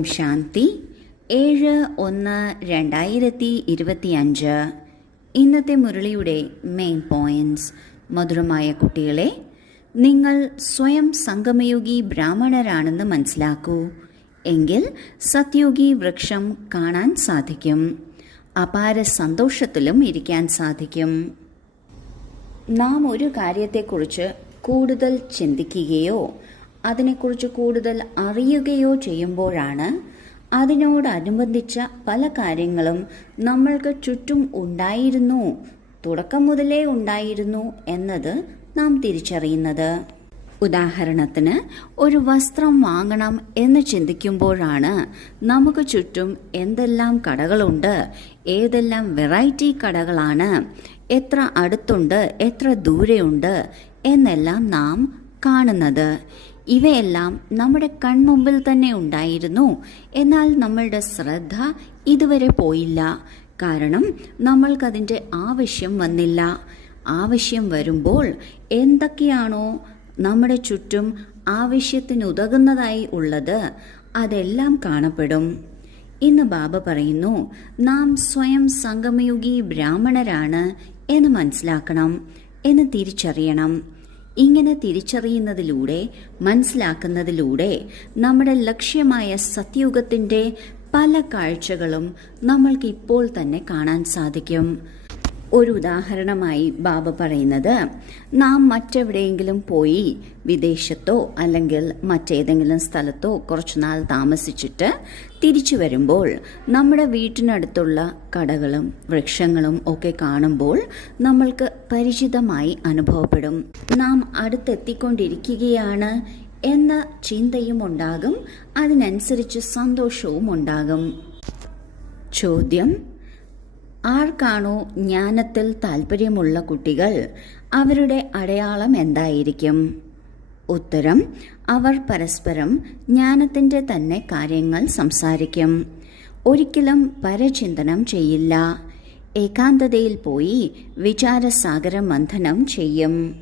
ഓം ശാന്തി. ഏഴ് ഒന്ന് രണ്ടായിരത്തി ഇരുപത്തിയഞ്ച് ഇന്നത്തെ മുരളിയുടെ മെയിൻ പോയിന്റ്സ് മധുരമായ കുട്ടികളെ നിങ്ങൾ സ്വയം സംഗമയോഗി ബ്രാഹ്മണരാണെന്ന് മനസ്സിലാക്കൂ. എങ്കിൽ സത്യോഗി വൃക്ഷം കാണാൻ സാധിക്കും. അപാര സന്തോഷത്തിലും ഇരിക്കാൻ സാധിക്കും. നാം ഒരു കാര്യത്തെക്കുറിച്ച് കൂടുതൽ ചിന്തിക്കുകയോ അതിനെക്കുറിച്ച് കൂടുതൽ അറിയുകയോ ചെയ്യുമ്പോഴാണ് അതിനോടനുബന്ധിച്ച പല കാര്യങ്ങളും നമ്മൾക്ക് ചുറ്റും ഉണ്ടായിരുന്നു തുടക്കം മുതലേ ഉണ്ടായിരുന്നു എന്നത് നാം തിരിച്ചറിയുന്നത്. ഉദാഹരണത്തിന് ഒരു വസ്ത്രം വാങ്ങണം എന്ന് ചിന്തിക്കുമ്പോഴാണ് നമുക്ക് ചുറ്റും എന്തെല്ലാം കടകളുണ്ട് ഏതെല്ലാം വെറൈറ്റി കടകളാണ് എത്ര അടുത്തുണ്ട് എത്ര ദൂരെയുണ്ട് എന്നെല്ലാം നാം കാണുന്നത്. ഇവയെല്ലാം നമ്മുടെ കൺമുമ്പിൽ തന്നെ ഉണ്ടായിരുന്നു. എന്നാൽ നമ്മളുടെ ശ്രദ്ധ ഇതുവരെ പോയില്ല. കാരണം നമ്മൾക്കതിന്റെ ആവശ്യം വന്നില്ല. ആവശ്യം വരുമ്പോൾ എന്തൊക്കെയാണോ നമ്മുടെ ചുറ്റും ആവശ്യത്തിനുതകുന്നതായി ഉള്ളത് അതെല്ലാം കാണപ്പെടും. ഇന്ന് ബാബ പറയുന്നു നാം സ്വയം സംഗമയുഗി ബ്രാഹ്മണരാണ് എന്ന് മനസ്സിലാക്കണം എന്ന് തിരിച്ചറിയണം. ഇങ്ങനെ തിരിച്ചറിയുന്നതിലൂടെ മനസ്സിലാക്കുന്നതിലൂടെ നമ്മുടെ ലക്ഷ്യമായ സത്യുഗത്തിന്റെ പല കാഴ്ചകളും നമ്മൾക്ക് ഇപ്പോൾ തന്നെ കാണാൻ സാധിക്കും. ഒരു ഉദാഹരണമായി ബാബ പറയുന്നത് നാം മറ്റെവിടെയെങ്കിലും പോയി വിദേശത്തോ അല്ലെങ്കിൽ മറ്റേതെങ്കിലും സ്ഥലത്തോ കുറച്ചുനാൾ താമസിച്ചിട്ട് തിരിച്ചു വരുമ്പോൾ നമ്മുടെ വീട്ടിനടുത്തുള്ള കടകളും വൃക്ഷങ്ങളും ഒക്കെ കാണുമ്പോൾ നമ്മൾക്ക് പരിചിതമായി അനുഭവപ്പെടും. നാം അടുത്തെത്തിക്കൊണ്ടിരിക്കുകയാണ് എന്ന ചിന്തയും ഉണ്ടാകും അതിനനുസരിച്ച് സന്തോഷവും ഉണ്ടാകും. ചോദ്യം ആർക്കാണോ ജ്ഞാനത്തിൽ താല്പര്യമുള്ള കുട്ടികൾ അവരുടെ അടയാളം എന്തായിരിക്കും? ഉത്തരം അവർ പരസ്പരം ജ്ഞാനത്തിന്റെ തന്നെ കാര്യങ്ങൾ സംസാരിക്കും. ഒരിക്കലും പരചിന്തനം ചെയ്യില്ല. ഏകാന്തതയിൽ പോയി വിചാരസാഗര മന്ഥനം ചെയ്യും.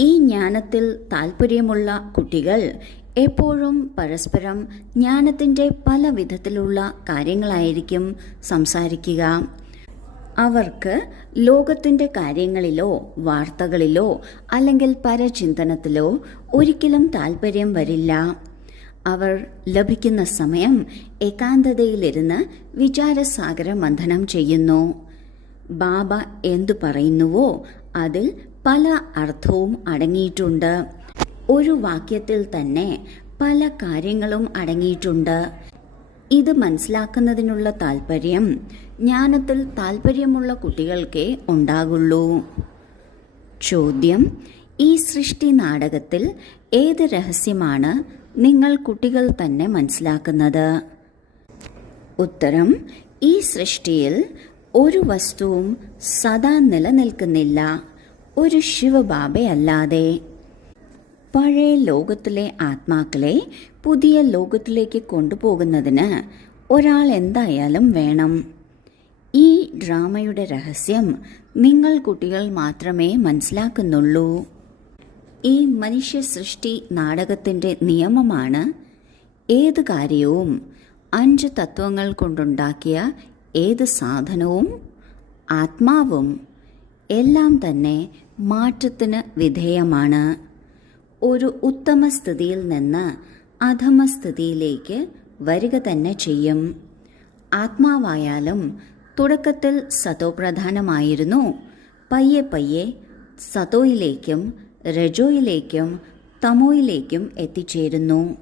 ഈ ജ്ഞാനത്തിൽ താല്പര്യമുള്ള കുട്ടികൾ എപ്പോഴും പരസ്പരം ജ്ഞാനത്തിന്റെ പല വിധത്തിലുള്ള കാര്യങ്ങളായിരിക്കും സംസാരിക്കുക. അവർക്ക് ലോകത്തിന്റെ കാര്യങ്ങളിലോ വാർത്തകളിലോ അല്ലെങ്കിൽ പരചിന്തനത്തിലോ ഒരിക്കലും താല്പര്യം വരില്ല. അവർ ലഭിക്കുന്ന സമയം ഏകാന്തതയിലിരുന്ന് വിചാരസാഗര മന്ഥനം ചെയ്യുന്നു. ബാബ എന്തു പറയുന്നുവോ അതിൽ പല അർത്ഥവും അടങ്ങിയിട്ടുണ്ട്. ഒരു വാക്യത്തിൽ തന്നെ പല കാര്യങ്ങളും അടങ്ങിയിട്ടുണ്ട്. ഇത് മനസ്സിലാക്കുന്നതിനുള്ള താല്പര്യം ജ്ഞാനത്തിൽ താല്പര്യമുള്ള കുട്ടികൾക്കേ ഉണ്ടാകുള്ളൂ. ചോദ്യം ഈ സൃഷ്ടി നാടകത്തിൽ ഏത് രഹസ്യമാണ് നിങ്ങൾ കുട്ടികൾ തന്നെ മനസ്സിലാക്കുന്നത്? ഉത്തരം ഈ സൃഷ്ടിയിൽ ഒരു വസ്തുവും സദാ നിലനിൽക്കുന്നില്ല. ഒരു ശിവബാബയല്ലാതെ. പഴയ ലോകത്തിലെ ആത്മാക്കളെ പുതിയ ലോകത്തിലേക്ക് കൊണ്ടുപോകുന്നതിന് ഒരാൾ എന്തായാലും വേണം. ഈ ഡ്രാമയുടെ രഹസ്യം നിങ്ങൾ കുട്ടികൾ മാത്രമേ മനസ്സിലാക്കുന്നുള്ളൂ. ഈ മനുഷ്യ സൃഷ്ടി നാടകത്തിന്റെ നിയമമാണ്. ഏത് കാര്യവും അഞ്ച് തത്വങ്ങൾ കൊണ്ടുണ്ടാക്കിയ ഏത് സാധനവും ആത്മാവും എല്ലാം തന്നെ മാറ്റത്തിന് വിധേയമാണ്. ഒരു ഉത്തമസ്ഥിതിയിൽ നിന്ന് അധമസ്ഥിതിയിലേക്ക് വരിക തന്നെ ചെയ്യും. ആത്മാവായാലും തുടക്കത്തിൽ സതോപ്രധാനമായിരുന്നു പയ്യെ പയ്യെ സതോയിലേക്കും രജോയിലേക്കും തമോയിലേക്കും എത്തിച്ചേരുന്നു.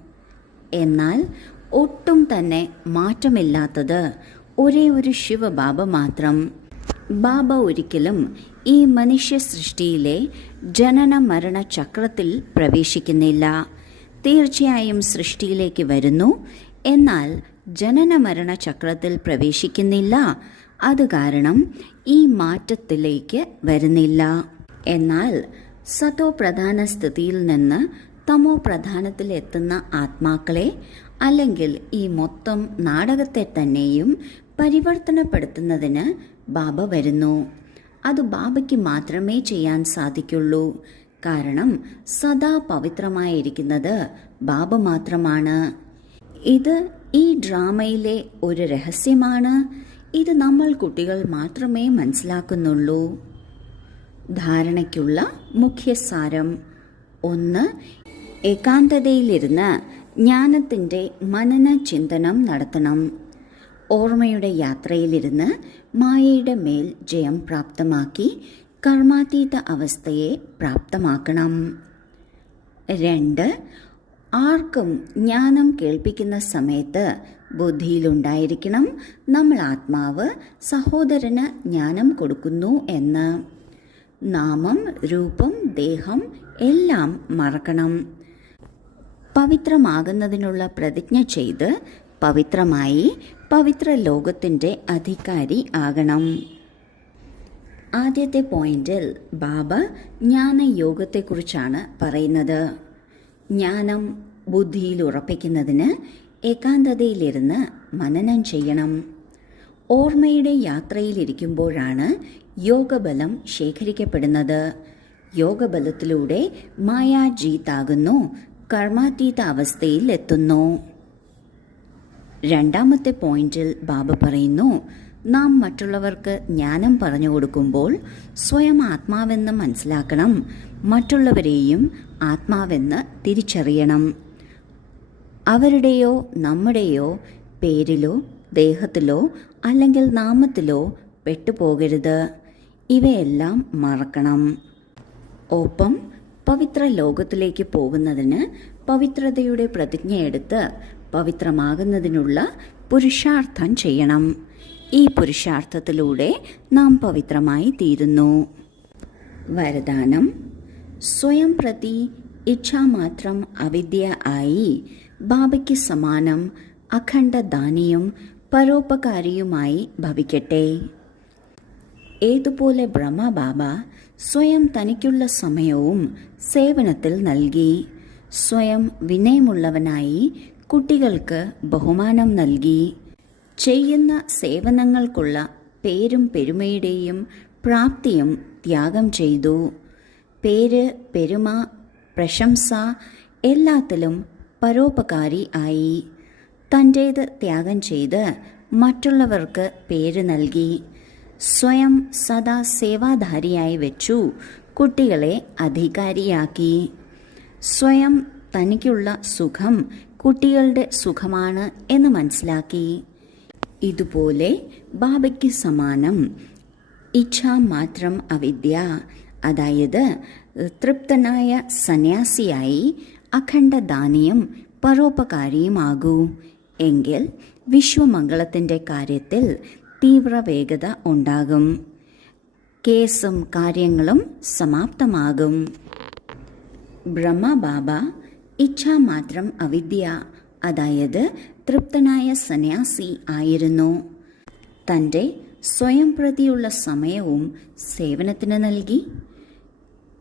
എന്നാൽ ഒട്ടും തന്നെ മാറ്റമില്ലാത്തത് ഒരേ ഒരു ശിവബാബ മാത്രം. ബാബ ഒരിക്കലും ഈ മനുഷ്യ സൃഷ്ടിയിലെ ജനന മരണ ചക്രത്തിൽ പ്രവേശിക്കുന്നില്ല. തീർച്ചയായും സൃഷ്ടിയിലേക്ക് വരുന്നു. എന്നാൽ ജനന മരണ ചക്രത്തിൽ പ്രവേശിക്കുന്നില്ല. അത് കാരണം ഈ മാറ്റത്തിലേക്ക് വരുന്നില്ല. എന്നാൽ സതോ പ്രധാന സ്ഥിതിയിൽ നിന്ന് തമോ പ്രധാനത്തിൽ എത്തുന്ന ആത്മാക്കളെ അല്ലെങ്കിൽ ഈ മൊത്തം നാടകത്തെ തന്നെയും പരിവർത്തനപ്പെടുത്തുന്നതിന് ബാബ വരുന്നു. അത് ബാബയ്ക്ക് മാത്രമേ ചെയ്യാൻ സാധിക്കുള്ളൂ. കാരണം സദാ പവിത്രമായിരിക്കുന്നത് ബാബ മാത്രമാണ്. ഇത് ഈ ഡ്രാമയിലെ ഒരു രഹസ്യമാണ്. ഇത് നമ്മൾ കുട്ടികൾ മാത്രമേ മനസ്സിലാക്കുന്നുള്ളൂ. ധാരണയ്ക്കുള്ള മുഖ്യസാരം. ഒന്ന് ഏകാന്തതയിലിരുന്ന് ജ്ഞാനത്തിന്റെ മനന ചിന്തനം നടത്തണം. ഓർമ്മയുടെ യാത്രയിലിരുന്ന് മായയുടെ മേൽ ജയം പ്രാപ്തമാക്കി കർമാതീത അവസ്ഥയെ പ്രാപ്തമാക്കണം. രണ്ട് ആർക്കും ജ്ഞാനം കേൾപ്പിക്കുന്ന സമയത്ത് ബുദ്ധിയിലുണ്ടായിരിക്കണം. നമ്മൾ ആത്മാവ് സഹോദരന് ജ്ഞാനം കൊടുക്കുന്നു എന്ന്. നാമം രൂപം ദേഹം എല്ലാം മറക്കണം. പവിത്രമാകുന്നതിനുള്ള പ്രതിജ്ഞ ചെയ്ത് പവിത്രമായി പവിത്ര ലോകത്തിന്റെ അധികാരി ആകണം. ആദ്യത്തെ പോയിന്റിൽ ബാബ ജ്ഞാനയോഗത്തെക്കുറിച്ചാണ് പറയുന്നത്. ജ്ഞാനം ബുദ്ധിയിൽ ഉറപ്പിക്കുന്നതിന് ഏകാന്തതയിലിരുന്ന് മനനം ചെയ്യണം. ഓർമ്മയുടെ യാത്രയിലിരിക്കുമ്പോഴാണ് യോഗബലം ശേഖരിക്കപ്പെടുന്നത്. യോഗബലത്തിലൂടെ മായാജീത്താകുന്നു കർമാതീത അവസ്ഥയിൽ എത്തുന്നു രണ്ടാമത്തെ പോയിന്റിൽ ബാബ പറയുന്നു നാം മറ്റുള്ളവർക്ക് ജ്ഞാനം പറഞ്ഞു കൊടുക്കുമ്പോൾ സ്വയം ആത്മാവെന്ന് മനസ്സിലാക്കണം മറ്റുള്ളവരെയും ആത്മാവെന്ന് തിരിച്ചറിയണം. അവരുടെയോ നമ്മുടെയോ പേരിലോ ദേഹത്തിലോ അല്ലെങ്കിൽ നാമത്തിലോ പെട്ടുപോകരുത്. ഇവയെല്ലാം മറക്കണം. ഒപ്പം പവിത്ര ലോകത്തിലേക്ക് പോകുന്നതിന് പവിത്രതയുടെ പ്രതിജ്ഞയെടുത്ത് പവിത്രമാകുന്നതിനുള്ള പുരുഷാർത്ഥം ചെയ്യണം. ഈ പുരുഷാർത്ഥത്തിലൂടെ നാം പവിത്രമായി തീരുന്നു. വരദാനം. സ്വയം പ്രതി ഇച്ഛാമാത്രം അവിദ്യ ആയി ബാബയ്ക്ക് സമാനം അഖണ്ഡദാനിയും പരോപകാരിയുമായി ഭവിക്കട്ടെ. ഏതുപോലെ ബ്രഹ്മബാബ സ്വയം തനിക്കുള്ള സമയവും സേവനത്തിൽ നൽകി. സ്വയം വിനയമുള്ളവനായി കുട്ടികൾക്ക് ബഹുമാനം നൽകി. ചെയ്യുന്ന സേവനങ്ങൾക്കുള്ള പേരും പെരുമയുടെയും പ്രാപ്തിയും ത്യാഗം ചെയ്തു. പേര് പെരുമ പ്രശംസ എല്ലാത്തിലും പരോപകാരി ആയി. തന്റേത് ത്യാഗം ചെയ്ത് മറ്റുള്ളവർക്ക് പേര് നൽകി. സ്വയം സദാ സേവാധാരിയായി വെച്ചു കുട്ടികളെ അധികാരിയാക്കി. സ്വയം തനിക്കുള്ള സുഖം കുട്ടികളുടെ സുഖമാണ് എന്ന് മനസ്സിലാക്കി. ഇതുപോലെ ബാബയ്ക്ക് സമാനം. ഇച്ഛാ മാത്രം അവിദ്യ. അതായത് തൃപ്തനായ സന്യാസിയായി അഖണ്ഡ ദാനിയും പരോപകാരിയുമാകൂ. എങ്കിൽ വിശ്വമംഗളത്തിന്റെ കാര്യത്തിൽ തീവ്ര വേഗത ഉണ്ടാകും. കേസും കാര്യങ്ങളും സമാപ്തമാകും. ബ്രഹ്മബാബ ഇച്ഛാമാത്രം അവിദ്യ അതായത് തൃപ്തനായ സന്യാസി ആയിരുന്നു. തന്റെ സ്വയം പ്രതിയുള്ള സമയവും സേവനത്തിന് നൽകി.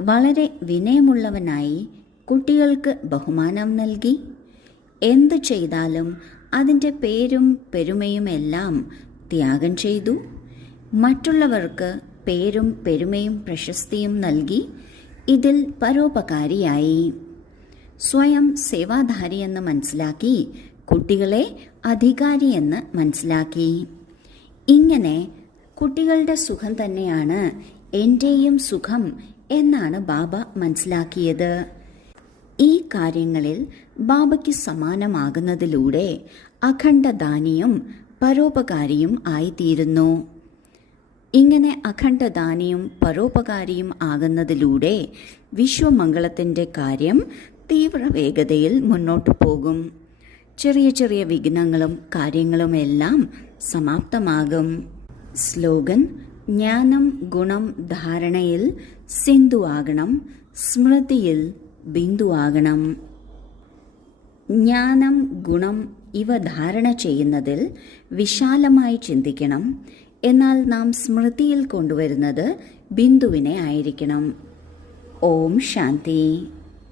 വളരെ വിനയമുള്ളവനായി കുട്ടികൾക്ക് ബഹുമാനം നൽകി. എന്ത് ചെയ്താലും അതിന്റെ പേരും പെരുമയുമെല്ലാം ത്യാഗം ചെയ്തു. മറ്റുള്ളവർക്ക് പേരും പെരുമയും പ്രശസ്തിയും നൽകി ഇതിൽ പരോപകാരിയായി. സ്വയം സേവാധാരിയെന്ന് മനസ്സിലാക്കി കുട്ടികളെ അധികാരിയെന്ന് മനസ്സിലാക്കി. ഇങ്ങനെ കുട്ടികളുടെ സുഖം തന്നെയാണ് എന്റെയും സുഖം എന്നാണ് ബാബ മനസ്സിലാക്കിയത്. ഈ കാര്യങ്ങളിൽ ബാബയ്ക്ക് സമാനമാകുന്നതിലൂടെ അഖണ്ഡദാനിയും പരോപകാരിയും ആയിത്തീരുന്നു. ഇങ്ങനെ അഖണ്ഡദാനിയും പരോപകാരിയും ആകുന്നതിലൂടെ വിശ്വമംഗളത്തിന്റെ കാര്യം തീവ്ര വേഗതയിൽ മുന്നോട്ടു പോകും. ചെറിയ ചെറിയ വിഘ്നങ്ങളും കാര്യങ്ങളുമെല്ലാം സമാപ്തമാകും. സ്ലോഗൻ ജ്ഞാനം ഗുണം ധാരണയിൽ സിന്ധുവാകണം സ്മൃതിയിൽ ബിന്ദുവാകണം ജ്ഞാനം ഗുണം ഇവ ധാരണ ചെയ്യുന്നതിൽ വിശാലമായി ചിന്തിക്കണം. എന്നാൽ നാം സ്മൃതിയിൽ കൊണ്ടുവരുന്നത് ബിന്ദുവിനെ ആയിരിക്കണം. ഓം ശാന്തി.